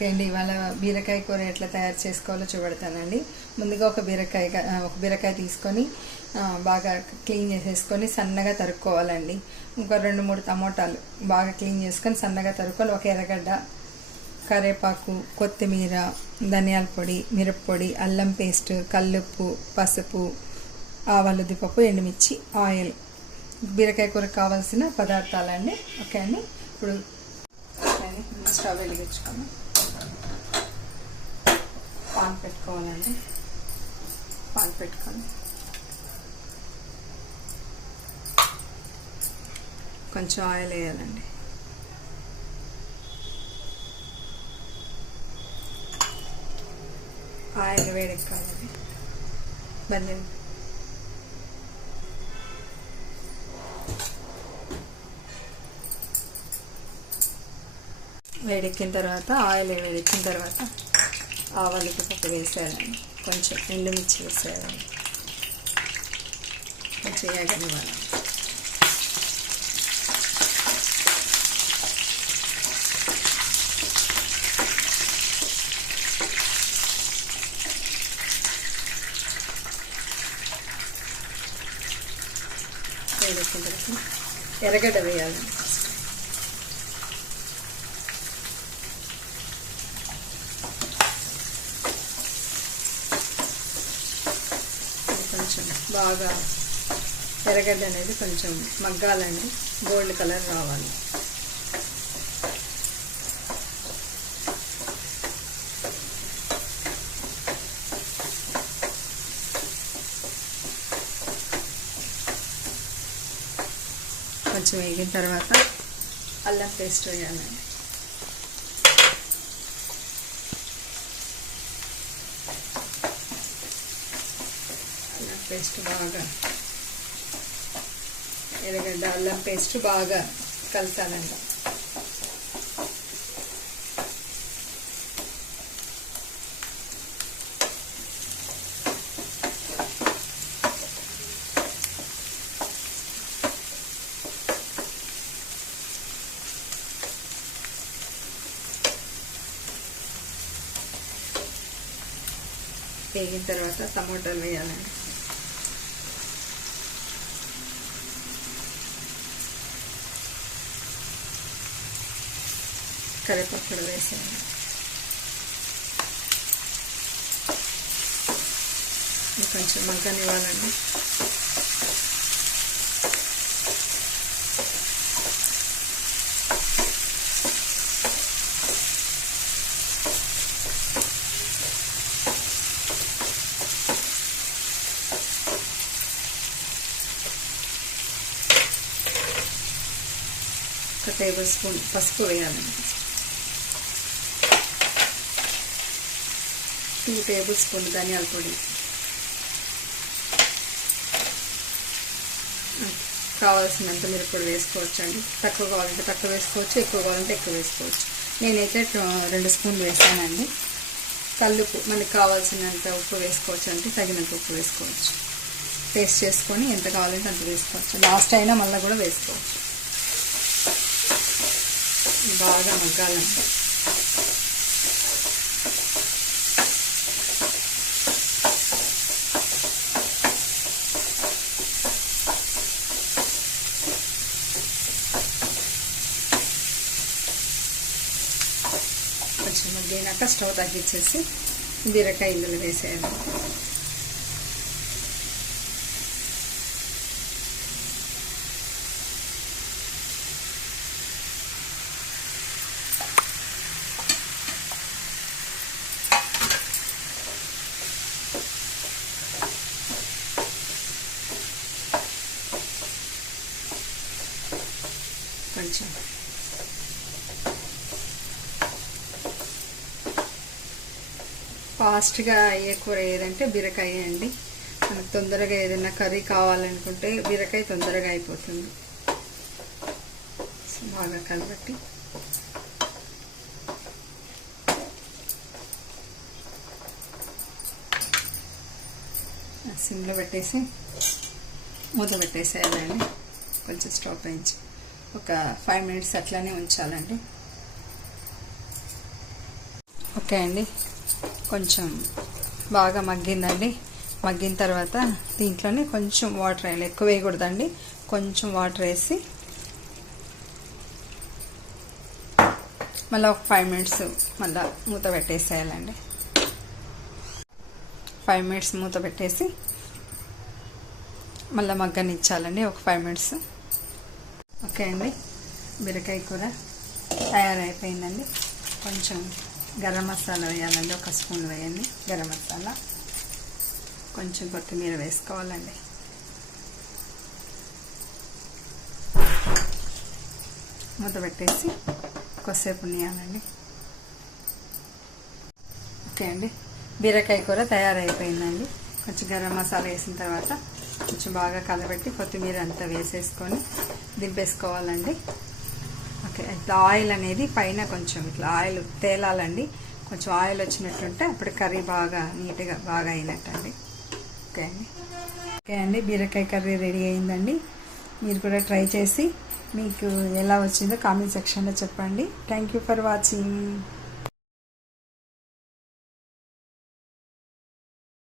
Okay అండి, ఇవాళ బీరకాయ కూర ఎట్లా తయారు చేసుకోవాలో చూపెడతానండి. ముందుగా ఒక బీరకాయ తీసుకొని బాగా క్లీన్ చేసేసుకొని సన్నగా తరుక్కోవాలండి. ఇంకో 2-3 టమోటాలు బాగా క్లీన్ చేసుకొని సన్నగా తరుక్కొని, ఒక ఎర్రగడ్డ, కరివేపాకు, కొత్తిమీర, ధనియాల పొడి, మిరప్పొడి, అల్లం పేస్ట్, కల్లుప్పు, పసుపు, ఆవాలు, ఉద్దిపప్పు, ఎండుమిర్చి, ఆయిల్ బీరకాయ కూరకు కావాల్సిన పదార్థాలండి. ఓకే అండి, ఇప్పుడు స్టవ్ వెలిగించుకొని పాన్ పెట్టుకోవాలండి. పాన్ పెట్టుకొని కొంచెం ఆయిల్ వేయాలండి. ఆయిల్ వేడెక్కాలండి. మళ్ళీ వేడెక్కిన తర్వాత వేడెక్కిన తర్వాత ఆవాలు పప్పు వేసేయాలండి. కొంచెం ఎండుమిర్చి వేసేయాలండి. కొంచెం వేగనివ్వాలి. వేడెక్కిన తర్వాత ఎర్రగడ్డ వేయాలండి. కొంచెం బాగా ఎర్రగడ్డ అనేది కొంచెం మగ్గాలండి, గోల్డ్ కలర్ రావాలి. కొంచెం వేగిన తర్వాత అల్లం పేస్ట్ వేయాలండి. పేస్ట్ బాగా ఎర్రగడ్డ అల్లం పేస్ట్ బాగా కలసాలండి. వేగిన తర్వాత టమాటాలు వేయాలండి. కరివేపాకు కూడా వేసేయాలి. కొంచెం మగ్గనివ్వాలండి. ఒక టేబుల్ స్పూన్ పసుపు వేయాలండి. 2 టేబుల్ స్పూన్ ధనియాల పొడి, కావాల్సినంత మిరప్పొడి వేసుకోవచ్చండి. తక్కువ కావాలంటే తక్కువ వేసుకోవచ్చు, ఎక్కువ కావాలంటే ఎక్కువ వేసుకోవచ్చు. నేనైతే 2 స్పూన్లు వేసానండి. కల్లుప్పు మనకి కావాల్సినంత ఉప్పు వేసుకోవచ్చు అండి, తగినంత ఉప్పు వేసుకోవచ్చు. టేస్ట్ చేసుకొని ఎంత కావాలంటే అంత వేసుకోవచ్చు. లాస్ట్ అయినా మళ్ళీ కూడా వేసుకోవచ్చు. బాగా మగ్గాలండి. కొంచెం మగ్గినాక స్టవ్ తగ్గించేసి బీరకాయ ఇందులో వేసేయాలి. కొంచెం ఫాస్ట్గా అయ్యే కూర ఏదంటే బీరకాయ అండి. మనకు తొందరగా ఏదైనా కర్రీ కావాలనుకుంటే బీరకాయ తొందరగా అయిపోతుంది. బాగా కలబెట్టి సిమ్లో పెట్టేసి మూత పెట్టేసేయాలండి. కొంచెం స్టవ్ పెంచి ఒక 5 మినిట్స్ అట్లానే ఉంచాలండి. ఓకే అండి, కొంచెం బాగా మగ్గిందండి. మగ్గిన తర్వాత దీంట్లోనే కొంచెం వాటర్ వేయాలి, ఎక్కువ వేయకూడదండి. కొంచెం వాటర్ వేసి మళ్ళీ ఒక 5 మినిట్స్ మళ్ళీ మూత పెట్టేసేయాలండి. 5 మినిట్స్ మూత పెట్టేసి మళ్ళీ మగ్గనిచ్చాలండి ఒక 5 మినిట్స్. ఓకే అండి, బీరకాయ కూర తయారైపోయిందండి. కొంచెం గరం మసాలా వేయాలండి, ఒక స్పూన్ వేయండి గరం మసాలా. కొంచెం కొత్తిమీర వేసుకోవాలండి. మూత పెట్టేసి కొద్దిసేపు ఉనియాలండి. ఓకే అండి, బీరకాయ కూర తయారైపోయిందండి. కొంచెం గరం మసాలా వేసిన తర్వాత కొంచెం బాగా కలబెట్టి కొత్తిమీర అంతా వేసేసుకొని దింపేసుకోవాలండి. ఓకే, ఇట్లా ఆయిల్ అనేది పైన కొంచెం ఇట్లా ఆయిల్ తేలాలండి. కొంచెం ఆయిల్ వచ్చినట్టుంటే అప్పుడు కర్రీ బాగా నీట్గా బాగా అయినట్టండి. ఓకే అండి, బీరకాయ కర్రీ రెడీ అయిందండి. మీరు కూడా ట్రై చేసి మీకు ఎలా వచ్చిందో కామెంట్ సెక్షన్లో చెప్పండి. Thank you for watching.